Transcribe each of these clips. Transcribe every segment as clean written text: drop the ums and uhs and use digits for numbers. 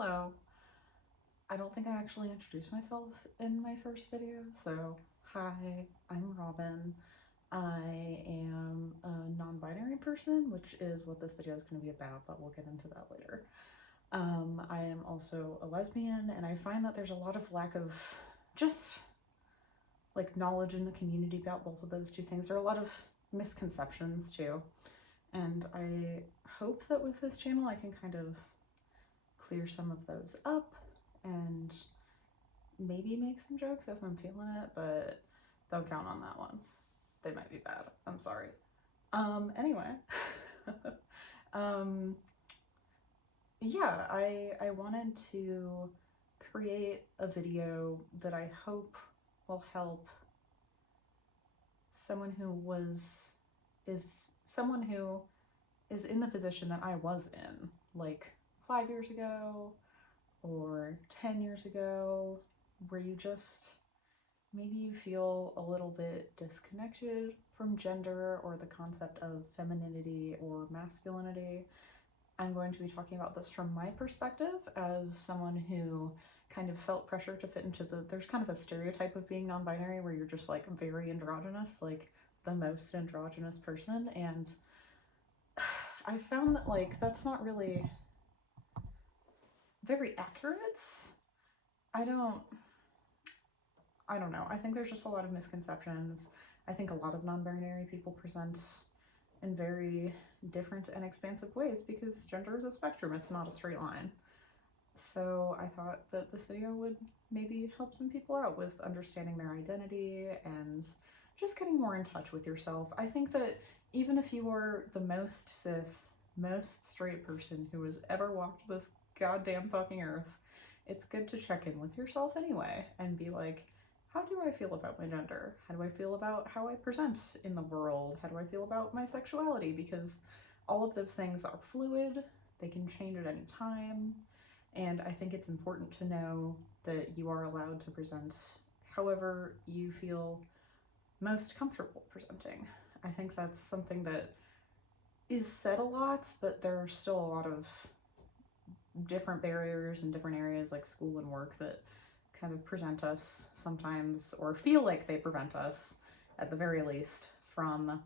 Hello. I don't think I actually introduced myself in my first video, so hi, I'm Robin. I am a non-binary person, which is what this video is going to be about, but we'll get into that later. I am also a lesbian, and I find that there's a lot of lack of just like knowledge in the community about both of those two things. There are a lot of misconceptions too, and I hope that with this channel I can kind of clear some of those up and maybe make some jokes if I'm feeling it, but don't count on that one. They might be bad. I'm sorry. Anyway. Yeah, I wanted to create a video that I hope will help someone who is in the position that I was in, like 5 years ago or 10 years ago, where you just maybe you feel a little bit disconnected from gender or the concept of femininity or masculinity. I'm going to be talking about this from my perspective as someone who kind of felt pressure to fit into there's kind of a stereotype of being non-binary where you're just like very androgynous, like the most androgynous person, and I found that like that's not really very accurate. I don't know. I think there's just a lot of misconceptions. I think a lot of non-binary people present in very different and expansive ways because gender is a spectrum, it's not a straight line. So I thought that this video would maybe help some people out with understanding their identity and just getting more in touch with yourself. I think that even if you are the most cis, most straight person who has ever walked this goddamn fucking earth, it's good to check in with yourself anyway and be like, how do I feel about my gender? How do I feel about how I present in the world? How do I feel about my sexuality? Because all of those things are fluid, they can change at any time, and I think it's important to know that you are allowed to present however you feel most comfortable presenting. I think that's something that is said a lot, but there are still a lot of different barriers in different areas like school and work that kind of prevent us sometimes, or feel like they prevent us at the very least, from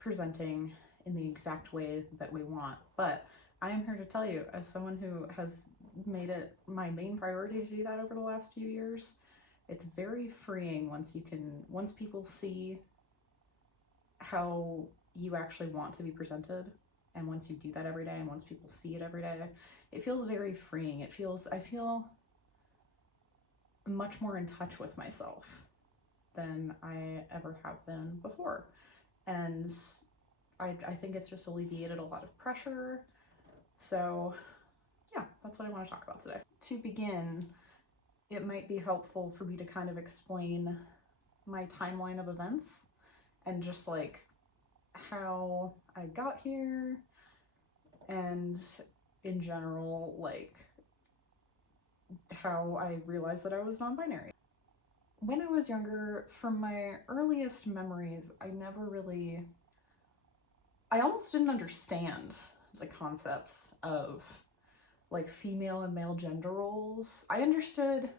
presenting in the exact way that we want. But I am here to tell you, as someone who has made it my main priority to do that over the last few years, it's very freeing once people see how you actually want to be presented, and once you do that every day and once people see it every day, it feels very freeing. I feel much more in touch with myself than I ever have been before. And I think it's just alleviated a lot of pressure. So yeah, that's what I want to talk about today. To begin, it might be helpful for me to kind of explain my timeline of events and just like how I got here, and in general, like how I realized that I was non-binary. When I was younger, from my earliest memories, I almost didn't understand the concepts of like female and male gender roles. I understood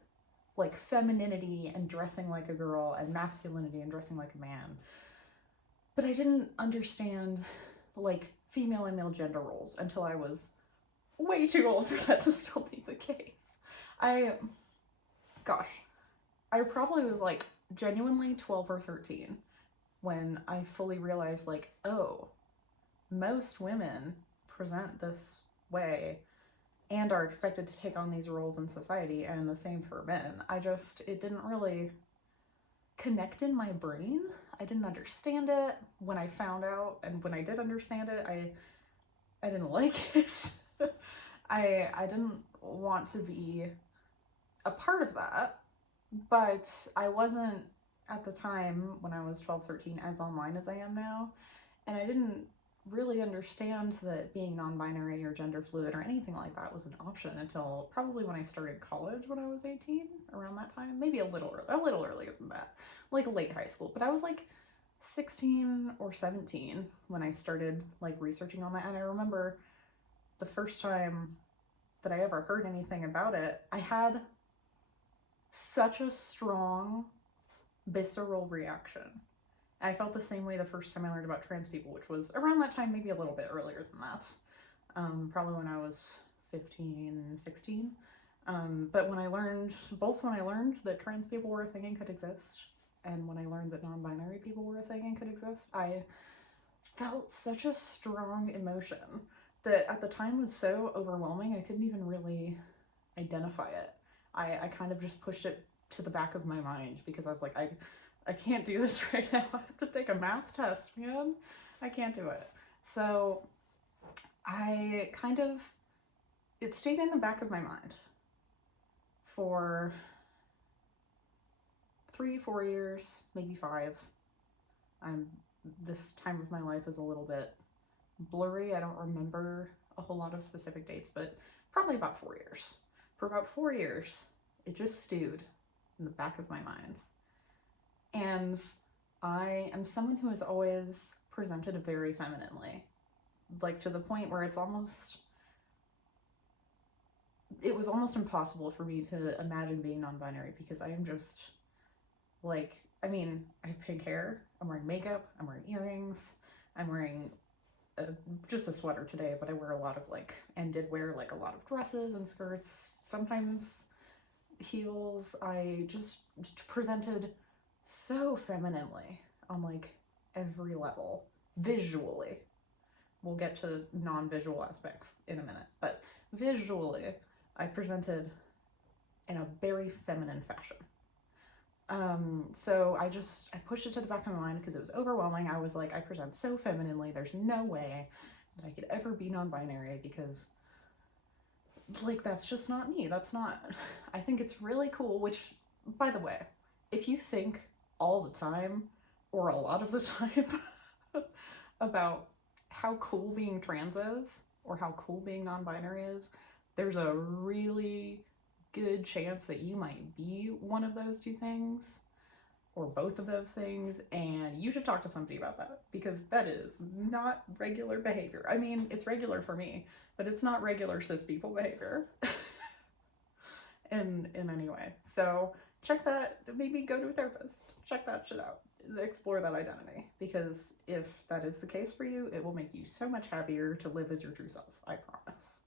like femininity and dressing like a girl and masculinity and dressing like a man, but I didn't understand like female and male gender roles until I was way too old for that to still be the case. I probably was like genuinely 12 or 13 when I fully realized like, oh, most women present this way and are expected to take on these roles in society, and the same for men. It didn't really connect in my brain. I didn't understand it when I found out, and when I did understand it, I didn't like it. I didn't want to be a part of that, but I wasn't, at the time when I was 12, 13, as online as I am now, and I didn't really understand that being non-binary or gender fluid or anything like that was an option until probably when I started college when I was 18, around that time, maybe a little earlier than that, like late high school, but I was like 16 or 17 when I started like researching on that. And I remember the first time that I ever heard anything about it, I had such a strong visceral reaction. I felt the same way the first time I learned about trans people, which was around that time, maybe a little bit earlier than that. Probably when I was 15, 16. But when I learned that trans people were a thing and could exist, and when I learned that non-binary people were a thing and could exist, I felt such a strong emotion that at the time was so overwhelming I couldn't even really identify it. I kind of just pushed it to the back of my mind because I was like, I can't do this right now. I have to take a math test, man. I can't do it. So it stayed in the back of my mind for 3, 4 years, maybe 5. This time of my life is a little bit blurry. I don't remember a whole lot of specific dates, but probably about 4 years. For about 4 years, it just stewed in the back of my mind. And I am someone who has always presented very femininely, like to the point where it was almost impossible for me to imagine being non-binary because I am just like, I mean, I have pink hair, I'm wearing makeup, I'm wearing earrings, I'm wearing just a sweater today, but I wear a lot of and did wear a lot of dresses and skirts, sometimes heels. I just presented so femininely on every level, visually. We'll get to non-visual aspects in a minute, but visually, I presented in a very feminine fashion. So I pushed it to the back of my mind because it was overwhelming. I was like, I present so femininely, there's no way that I could ever be non-binary because that's just not me. I think it's really cool, which, by the way, if you think all the time, or a lot of the time, about how cool being trans is, or how cool being non-binary is, there's a really good chance that you might be one of those two things, or both of those things, and you should talk to somebody about that, because that is not regular behavior. I mean, it's regular for me, but it's not regular cis people behavior in any way. So check that, maybe go to a therapist, check that shit out, explore that identity, because if that is the case for you, it will make you so much happier to live as your true self, I promise.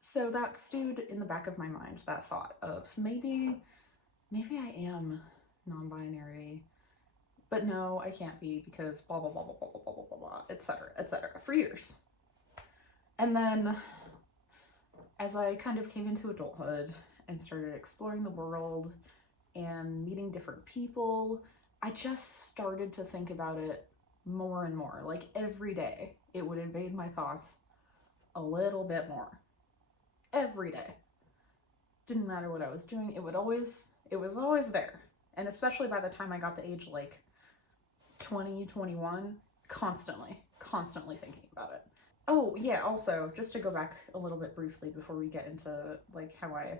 So that stewed in the back of my mind, that thought of maybe I am non-binary, but no, I can't be because blah blah blah blah blah blah blah blah blah, etc., for years. And then as I kind of came into adulthood and started exploring the world and meeting different people, I just started to think about it more and more. Every day, it would invade my thoughts a little bit more. Every day. Didn't matter what I was doing, it was always there. And especially by the time I got to age 20, 21, constantly thinking about it. Oh yeah, also, just to go back a little bit briefly before we get into how I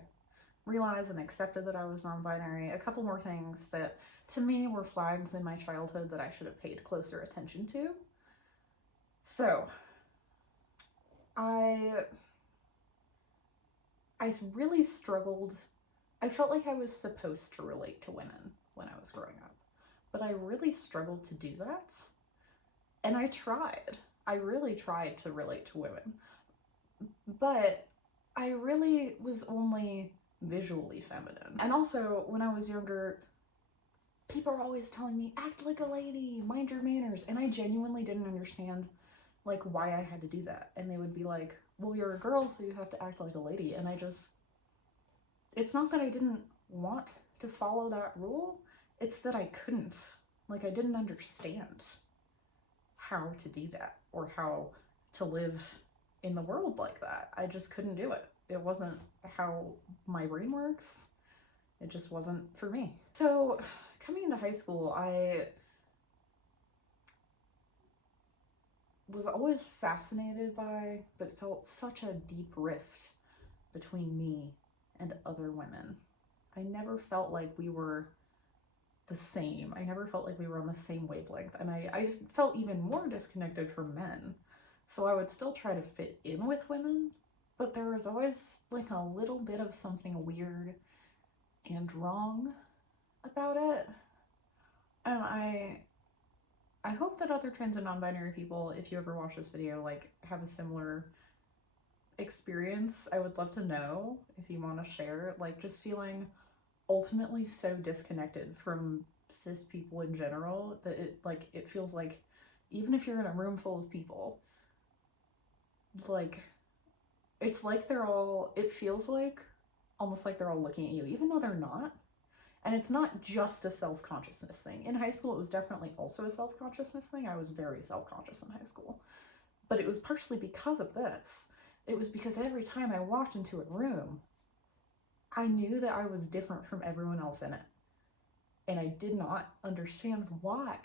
realized and accepted that I was non-binary, a couple more things that to me were flags in my childhood that I should have paid closer attention to. So, I really struggled. I felt like I was supposed to relate to women when I was growing up, but I really struggled to do that. And I really tried to relate to women, but I really was only visually feminine. And also, when I was younger, people are always telling me, act like a lady, mind your manners, and I genuinely didn't understand why I had to do that. And they would be like, well, you're a girl, so you have to act like a lady. And it's not that I didn't want to follow that rule, it's that I couldn't. I didn't understand how to do that or how to live in the world like that. I just couldn't do it. It wasn't how my brain works. It just wasn't for me. So coming into high school, I was always fascinated by, but felt such a deep rift between me and other women. I never felt like we were the same. I never felt like we were on the same wavelength, and I just felt even more disconnected from men. So I would still try to fit in with women, but there was always like a little bit of something weird and wrong about it. And I hope that other trans and non-binary people, if you ever watch this video, like have a similar experience. I would love to know if you want to share, like just feeling ultimately so disconnected from cis people in general that it feels like even if you're in a room full of people, like it's like it feels like almost like they're all looking at you, even though they're not. And it's not just a self-consciousness thing. In high school, it was definitely also a self-consciousness thing. I was very self-conscious in high school. But it was partially because of this. It was because every time I walked into a room, I knew that I was different from everyone else in it. And I did not understand why.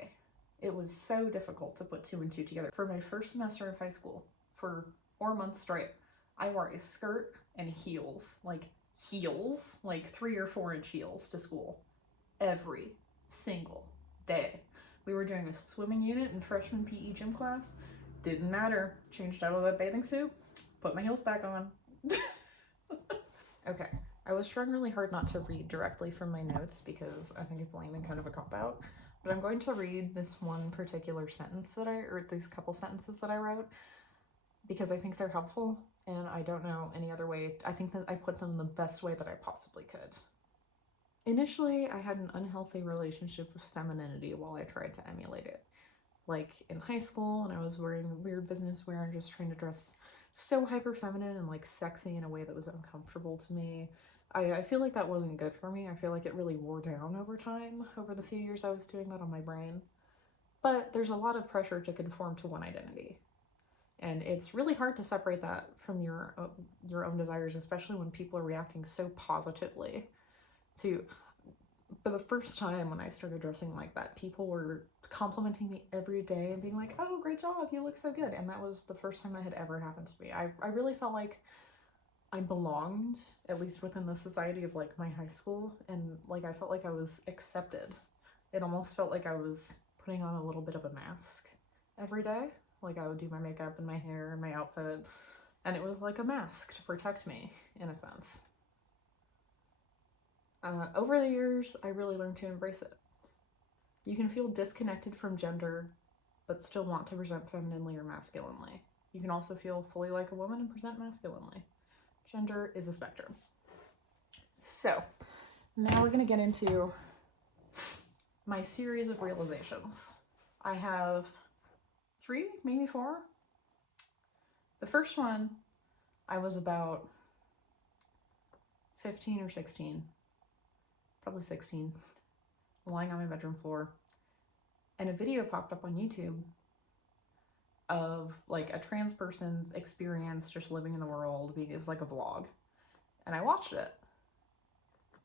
It was so difficult to put two and two together. For my first semester of high school, for 4 months straight, I wore a skirt and heels, like 3 or 4 inch heels to school every single day. We were doing a swimming unit in freshman PE gym class. Didn't matter. Changed out of that bathing suit, put my heels back on. Okay, I was trying really hard not to read directly from my notes because I think it's lame and kind of a cop-out, but I'm going to read this one particular sentence or these couple sentences that I wrote because I think they're helpful, and I don't know any other way. I think that I put them the best way that I possibly could. Initially, I had an unhealthy relationship with femininity while I tried to emulate it. Like in high school, and I was wearing weird business wear and just trying to dress so hyper feminine and like sexy in a way that was uncomfortable to me. I feel like that wasn't good for me. I feel like it really wore down over time, over the few years I was doing that on my brain. But there's a lot of pressure to conform to one identity. And it's really hard to separate that from your own desires, especially when people are reacting so positively to. For the first time when I started dressing like that, people were complimenting me every day and being like, oh, great job, you look so good. And that was the first time that had ever happened to me. I really felt like I belonged, at least within the society of like my high school, and like I felt like I was accepted. It almost felt like I was putting on a little bit of a mask every day. Like I would do my makeup and my hair and my outfit, and it was like a mask to protect me, in a sense. Over the years, I really learned to embrace it. You can feel disconnected from gender, but still want to present femininely or masculinely. You can also feel fully like a woman and present masculinely. Gender is a spectrum. So, now we're going to get into my series of realizations. I have 3, maybe 4. The first one, I was about 15 or 16. Probably 16, lying on my bedroom floor, and a video popped up on YouTube of like a trans person's experience just living in the world. It was like a vlog, and I watched it.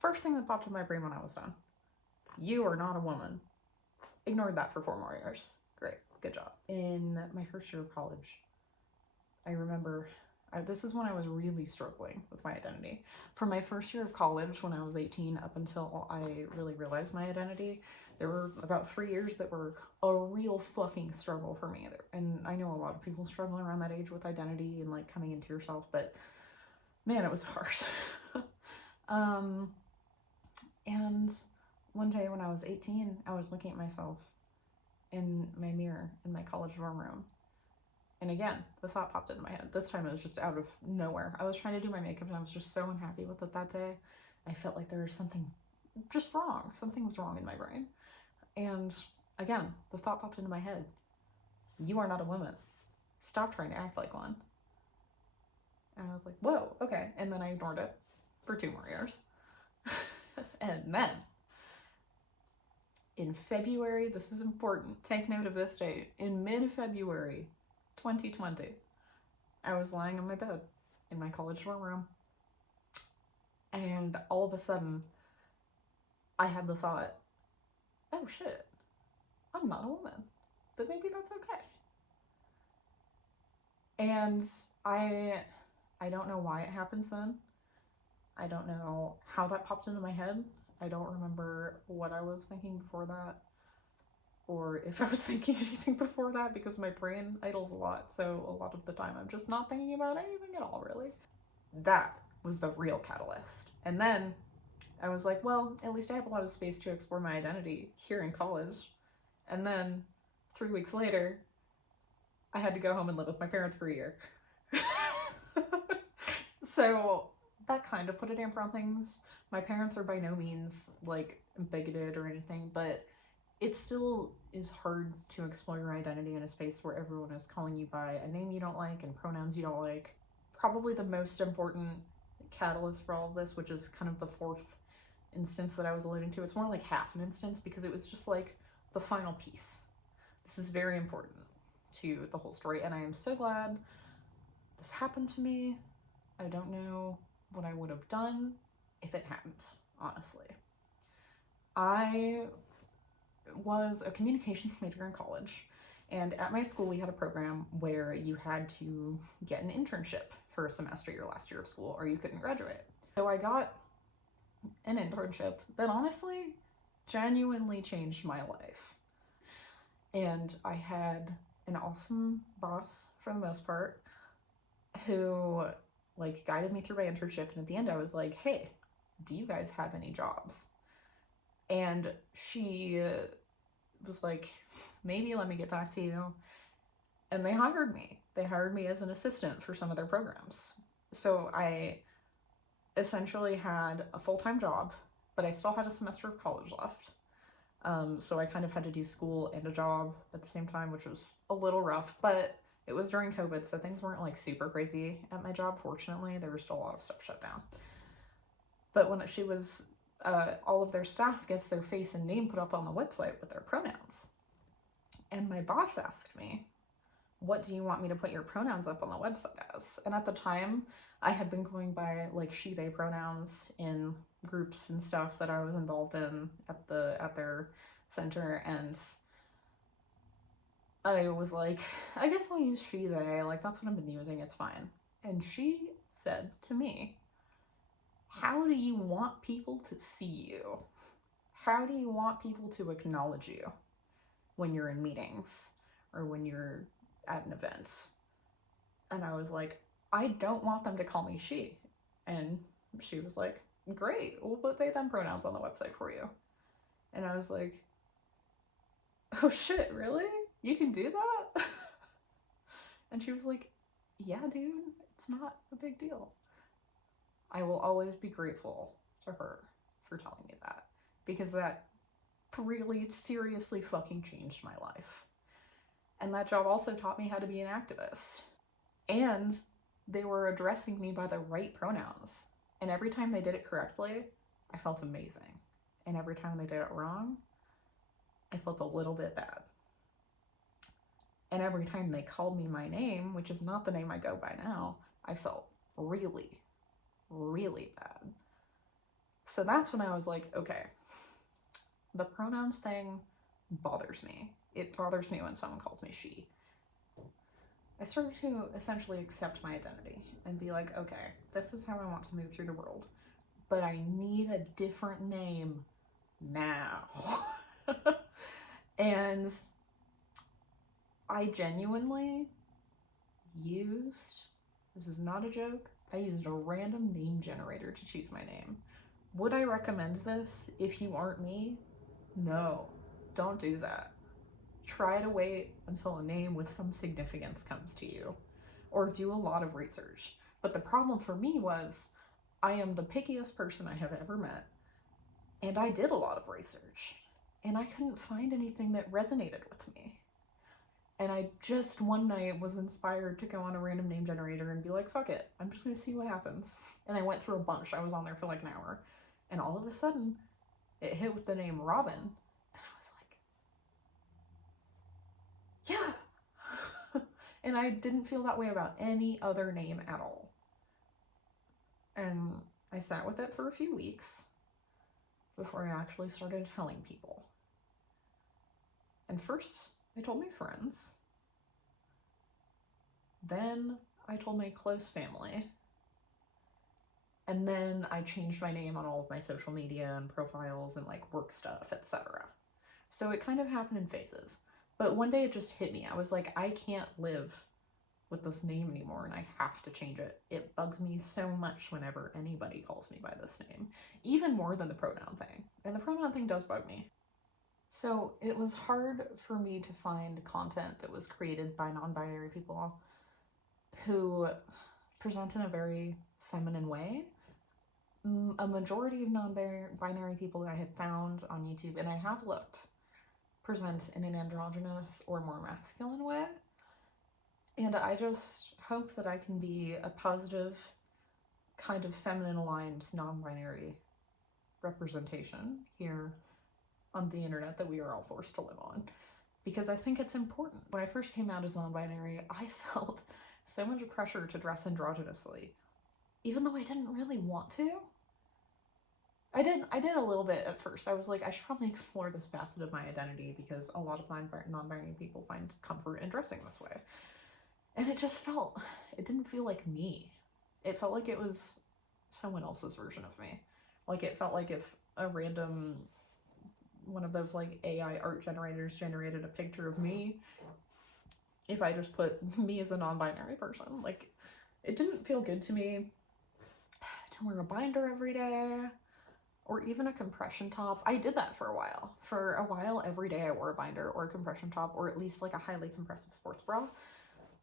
First thing that popped in my brain when I was done: you are not a woman. Ignored that for 4 more years. Great, good job. In my first year of college, I remember this is when I was really struggling with my identity. For my first year of college, when I was 18, up until I really realized my identity, there were about 3 years that were a real fucking struggle for me. And I know a lot of people struggle around that age with identity and like coming into yourself, but man, it was hard. And one day when I was 18, I was looking at myself in my mirror in my college dorm room. And again, the thought popped into my head. This time it was just out of nowhere. I was trying to do my makeup and I was just so unhappy with it that day. I felt like there was something just wrong. Something was wrong in my brain. And again, the thought popped into my head. You are not a woman. Stop trying to act like one. And I was like, whoa, okay. And then I ignored it for 2 more years. And then in February, this is important, take note of this date, in mid-February 2020, I was lying on my bed in my college dorm room, and all of a sudden, I had the thought, oh shit, I'm not a woman, but maybe that's okay. And I don't know why it happens then. I don't know how that popped into my head. I don't remember what I was thinking before that, or if I was thinking anything before that, because my brain idles a lot, so a lot of the time I'm just not thinking about anything at all, really. That was the real catalyst. And then I was like, well, at least I have a lot of space to explore my identity here in college. And then 3 weeks later, I had to go home and live with my parents for a year. So that kind of put a damper on things. My parents are by no means like bigoted or anything, but it still is hard to explore your identity in a space where everyone is calling you by a name you don't like and pronouns you don't like. Probably the most important catalyst for all of this, which is kind of the fourth instance that I was alluding to, it's more like half an instance because it was just like the final piece. This is very important to the whole story, and I am so glad this happened to me. I don't know what I would have done if it hadn't, honestly. I was a communications major in college, and at my school we had a program where you had to get an internship for a semester your last year of school or you couldn't graduate. So I got an internship that honestly genuinely changed my life. And I had an awesome boss for the most part who like guided me through my internship, and at the end I was like, hey, do you guys have any jobs? And she was like, maybe, let me get back to you. And they hired me. They hired me as an assistant for some of their programs. So I essentially had a full-time job, but I still had a semester of college left. So I kind of had to do school and a job at the same time, which was a little rough, but it was during COVID, so things weren't like super crazy at my job, fortunately. There was still a lot of stuff shut down. But when she was, all of their staff gets their face and name put up on the website with their pronouns. And my boss asked me, what do you want me to put your pronouns up on the website as? And at the time, I had been going by like she, they pronouns in groups and stuff that I was involved in at their center, and I was like, I guess I'll use she, they, like that's what I've been using, it's fine. And she said to me, how do you want people to see you? How do you want people to acknowledge you when you're in meetings or when you're at an event? And I was like, I don't want them to call me she. And she was like, great, we'll put they, them pronouns on the website for you. And I was like, oh shit, really? You can do that? And she was like, yeah, dude, it's not a big deal. I will always be grateful to her for telling me that, because that really seriously fucking changed my life. And that job also taught me how to be an activist. And they were addressing me by the right pronouns. And every time they did it correctly, I felt amazing. And every time they did it wrong, I felt a little bit bad. And every time they called me my name, which is not the name I go by now, I felt really, really bad. So that's when I was like, okay, the pronouns thing bothers me. It bothers me when someone calls me she. I started to essentially accept my identity and be like, okay, this is how I want to move through the world, but I need a different name now. And I genuinely used, this is not a joke, I used a random name generator to choose my name. Would I recommend this if you aren't me? No, don't do that. Try to wait until a name with some significance comes to you, or do a lot of research. But the problem for me was, I am the pickiest person I have ever met, and I did a lot of research, and I couldn't find anything that resonated with me. And I just one night was inspired to go on a random name generator and be like, fuck it, I'm just gonna see what happens. And I went through a bunch. I was on there for like an hour, and all of a sudden it hit with the name Robin, and I was like, yeah. And I didn't feel that way about any other name at all. And I sat with it for a few weeks before I actually started telling people. And first I told my friends, then I told my close family, and then I changed my name on all of my social media and profiles and like work stuff, etc. So it kind of happened in phases. But one day it just hit me. I was like, I can't live with this name anymore and I have to change it. It bugs me so much whenever anybody calls me by this name, even more than the pronoun thing. And the pronoun thing does bug me. So it was hard for me to find content that was created by non-binary people who present in a very feminine way. A majority of non-binary people that I have found on YouTube, and I have looked, present in an androgynous or more masculine way. And I just hope that I can be a positive, kind of feminine aligned, non-binary representation here on the internet that we are all forced to live on. Because I think it's important. When I first came out as non-binary, I felt so much pressure to dress androgynously, even though I didn't really want to. I did a little bit at first. I was like, I should probably explore this facet of my identity because a lot of non-binary people find comfort in dressing this way. And it didn't feel like me. It felt like it was someone else's version of me. Like, it felt like if a random one of those like AI art generators generated a picture of me, if I just put me as a non-binary person, like, it didn't feel good to me to wear a binder every day or even a compression top. I did that for a while. For a while, every day I wore a binder or a compression top or at least like a highly compressive sports bra.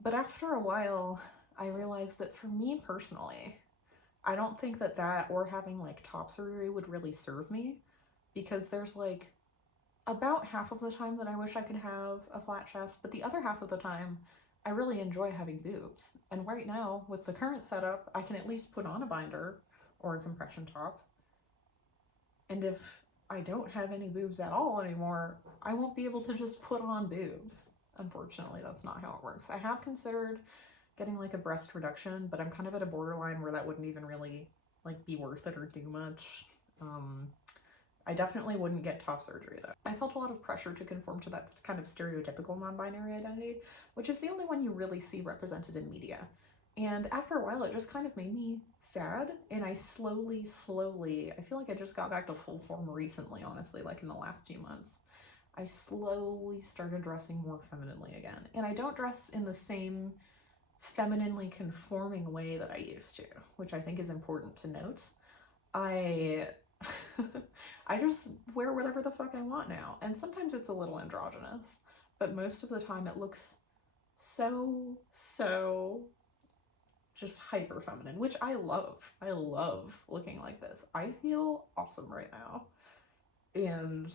But after a while, I realized that for me personally, I don't think that or having like top surgery would really serve me, because there's like about half of the time that I wish I could have a flat chest, but the other half of the time I really enjoy having boobs. And right now, with the current setup, I can at least put on a binder or a compression top. And if I don't have any boobs at all anymore, I won't be able to just put on boobs. Unfortunately, that's not how it works. I have considered getting like a breast reduction, but I'm kind of at a borderline where that wouldn't even really like be worth it or do much. I definitely wouldn't get top surgery though. I felt a lot of pressure to conform to that kind of stereotypical non-binary identity, which is the only one you really see represented in media. And after a while, it just kind of made me sad, and I slowly, I feel like I just got back to full form recently, honestly, like in the last few months. I slowly started dressing more femininely again. And I don't dress in the same femininely conforming way that I used to, which I think is important to note. I just wear whatever the fuck I want now. And sometimes it's a little androgynous, but most of the time it looks so just hyper feminine, which I love. I love looking like this. I feel awesome right now. And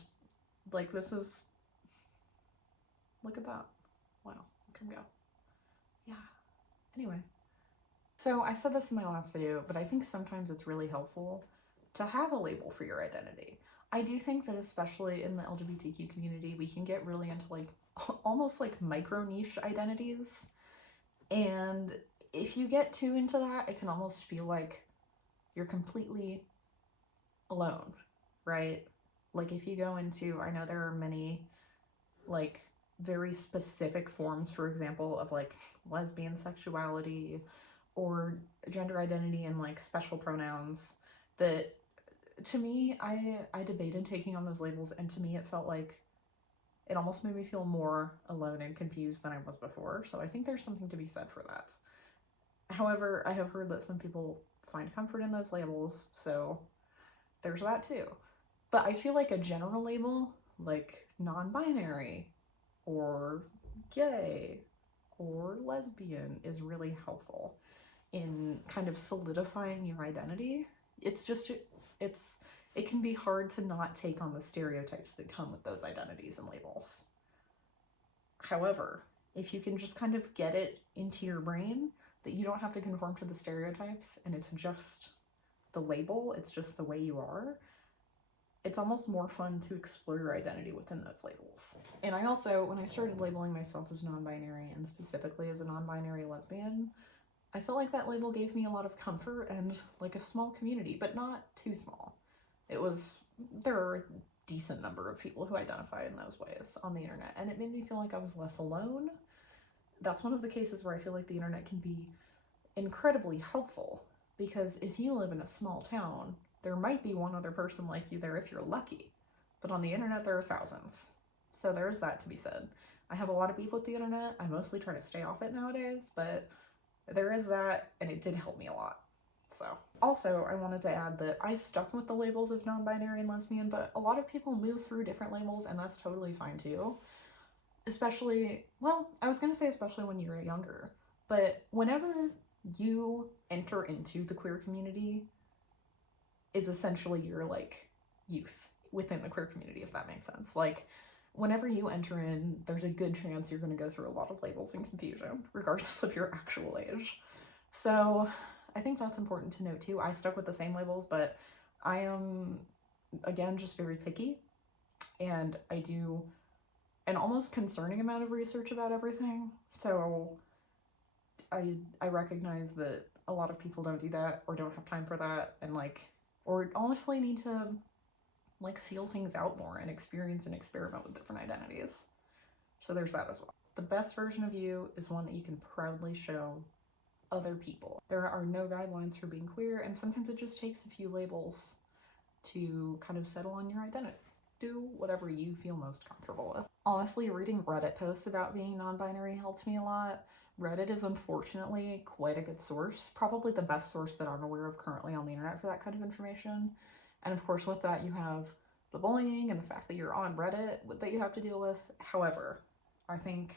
like, this is, look at that. Wow, look at me go. Yeah. Anyway. So I said this in my last video, but I think sometimes it's really helpful to have a label for your identity. I do think that especially in the LGBTQ community, we can get really into like almost like micro niche identities. And if you get too into that, it can almost feel like you're completely alone, right? Like if you go into, I know there are many like very specific forms, for example, of like lesbian sexuality or gender identity and like special pronouns that, to me, I debated taking on those labels, and to me it felt like it almost made me feel more alone and confused than I was before. So I think there's something to be said for that. However, I have heard that some people find comfort in those labels, so there's that too. But I feel like a general label, like non-binary or gay or lesbian, is really helpful in kind of solidifying your identity. It can be hard to not take on the stereotypes that come with those identities and labels. However, if you can just kind of get it into your brain that you don't have to conform to the stereotypes and it's just the label, it's just the way you are, it's almost more fun to explore your identity within those labels. And I also, when I started labeling myself as non-binary and specifically as a non-binary lesbian, I felt like that label gave me a lot of comfort and like a small community, but not too small. There are a decent number of people who identify in those ways on the internet, and it made me feel like I was less alone. That's one of the cases where I feel like the internet can be incredibly helpful, because if you live in a small town, there might be one other person like you there if you're lucky, but on the internet there are thousands. So there's that to be said. I have a lot of beef with the internet. I mostly try to stay off it nowadays, but there is that, and it did help me a lot. So, also, I wanted to add that I stuck with the labels of non-binary and lesbian, but a lot of people move through different labels, and that's totally fine too. Especially, well, I was gonna say especially when you're younger, but whenever you enter into the queer community is essentially your, like, youth within the queer community, if that makes sense. Like, whenever you enter in, there's a good chance you're going to go through a lot of labels and confusion, regardless of your actual age. So I think that's important to note too. I stuck with the same labels, but I am, again, just very picky, and I do an almost concerning amount of research about everything. So I recognize that a lot of people don't do that or don't have time for that, and like, or honestly need to like feel things out more and experience and experiment with different identities. So there's that as well. The best version of you is one that you can proudly show other people. There are no guidelines for being queer, and sometimes it just takes a few labels to kind of settle on your identity. Do whatever you feel most comfortable with. Honestly, reading Reddit posts about being non-binary helped me a lot. Reddit is unfortunately quite a good source, probably the best source that I'm aware of currently on the internet for that kind of information. And of course, with that, you have the bullying and the fact that you're on Reddit that you have to deal with. However, I think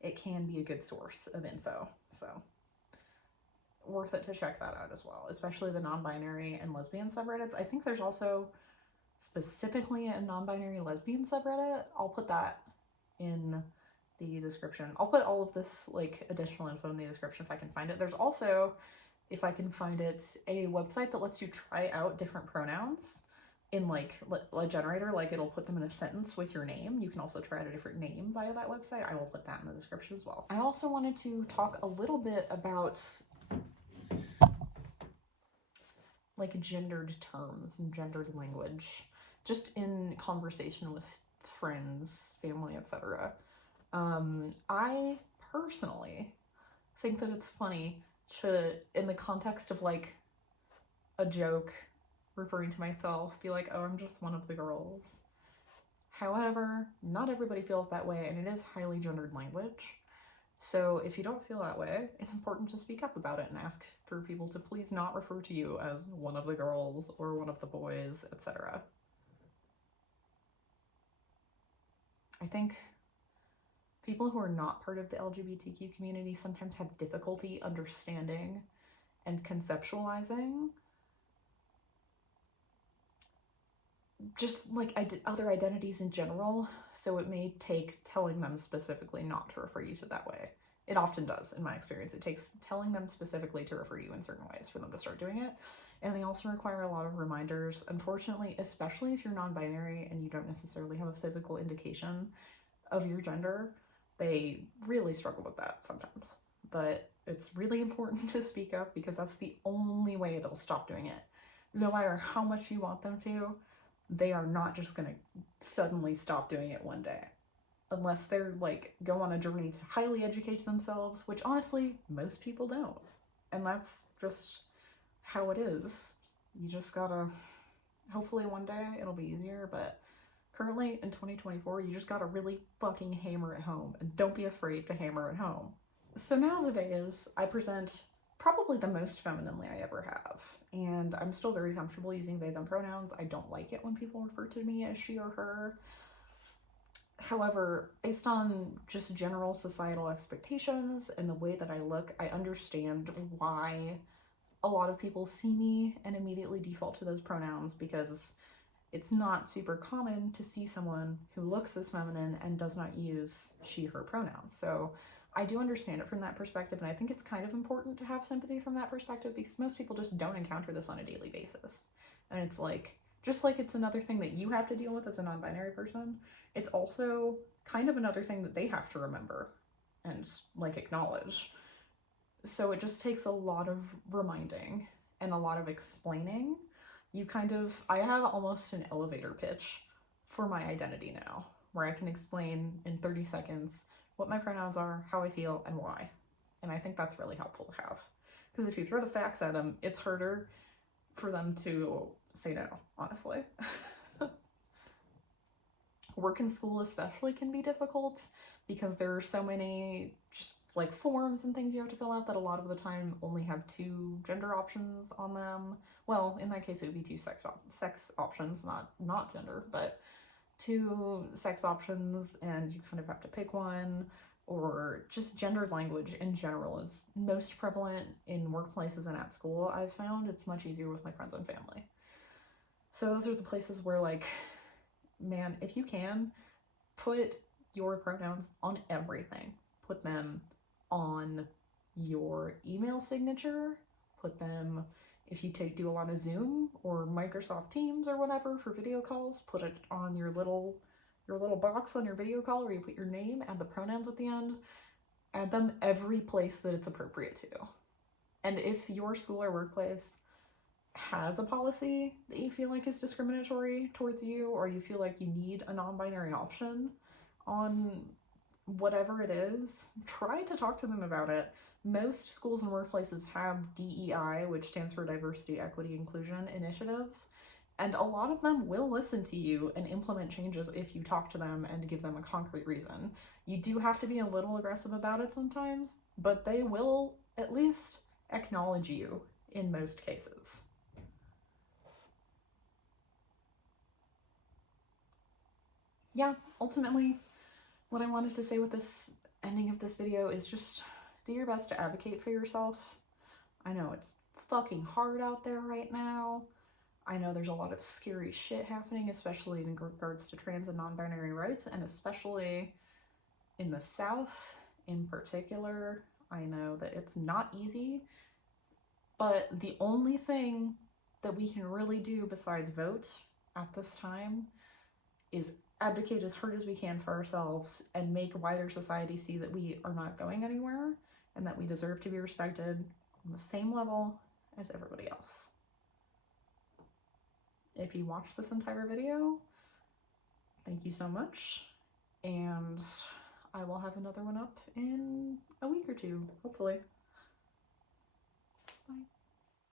it can be a good source of info, so worth it to check that out as well, especially the non-binary and lesbian subreddits. I think there's also specifically a non-binary lesbian subreddit. I'll put that in the description. I'll put all of this like additional info in the description if I can find it. There's also, if I can find it, a website that lets you try out different pronouns in like a generator. Like, it'll put them in a sentence with your name. You can also try out a different name via that website. I will put that in the description as well. I also wanted to talk a little bit about like gendered terms and gendered language, just in conversation with friends, family, etc. I personally think that it's funny to, in the context of like a joke referring to myself, be like, oh, I'm just one of the girls. However, not everybody feels that way, and it is highly gendered language. So if you don't feel that way, it's important to speak up about it and ask for people to please not refer to you as one of the girls or one of the boys, etc. I think people who are not part of the LGBTQ community sometimes have difficulty understanding and conceptualizing just like other identities in general, so it may take telling them specifically not to refer you to that way. It often does, in my experience. It takes telling them specifically to refer you in certain ways for them to start doing it. And they also require a lot of reminders, unfortunately, especially if you're non-binary and you don't necessarily have a physical indication of your gender. They really struggle with that sometimes. But it's really important to speak up, because that's the only way they'll stop doing it. No matter how much you want them to, they are not just gonna suddenly stop doing it one day. Unless they're like go on a journey to highly educate themselves, which honestly, most people don't. And that's just how it is. You just gotta, hopefully one day it'll be easier, but currently in 2024, you just gotta really fucking hammer it home, and don't be afraid to hammer it home. So nowadays, I present probably the most femininely I ever have, and I'm still very comfortable using they them pronouns. I don't like it when people refer to me as she or her. However, based on just general societal expectations and the way that I look, I understand why a lot of people see me and immediately default to those pronouns, because it's not super common to see someone who looks this feminine and does not use she, her pronouns. So I do understand it from that perspective, and I think it's kind of important to have sympathy from that perspective, because most people just don't encounter this on a daily basis. And it's like, just like it's another thing that you have to deal with as a non-binary person, it's also kind of another thing that they have to remember and like acknowledge. So it just takes a lot of reminding and a lot of explaining. I have almost an elevator pitch for my identity now, where I can explain in 30 seconds what my pronouns are, how I feel, and why. And I think that's really helpful to have. Because if you throw the facts at them, it's harder for them to say no, honestly. Work and school especially can be difficult because there are so many just like forms and things you have to fill out that a lot of the time only have 2 gender options on them. Well, in that case it would be 2 sex options, not gender, but 2 sex options, and you kind of have to pick one. Or just gendered language in general is most prevalent in workplaces and at school. I've found it's much easier with my friends and family. So those are the places where, like, man, if you can, put your pronouns on everything. Put them on your email signature, put them, if you do a lot of Zoom or Microsoft Teams or whatever for video calls, put it on your little box on your video call where you put your name and the pronouns at the end. Add them every place that it's appropriate to. And if your school or workplace has a policy that you feel like is discriminatory towards you, or you feel like you need a non-binary option on whatever it is, try to talk to them about it. Most schools and workplaces have DEI, which stands for Diversity, Equity, Inclusion initiatives, and a lot of them will listen to you and implement changes if you talk to them and give them a concrete reason. You do have to be a little aggressive about it sometimes, but they will at least acknowledge you in most cases. Yeah, ultimately, what I wanted to say with this ending of this video is just do your best to advocate for yourself. I know it's fucking hard out there right now. I know there's a lot of scary shit happening, especially in regards to trans and non-binary rights, and especially in the South in particular. I know that it's not easy, but the only thing that we can really do besides vote at this time is advocate as hard as we can for ourselves and make wider society see that we are not going anywhere and that we deserve to be respected on the same level as everybody else. If you watched this entire video, thank you so much, and I will have another one up in a week or two, hopefully. Bye.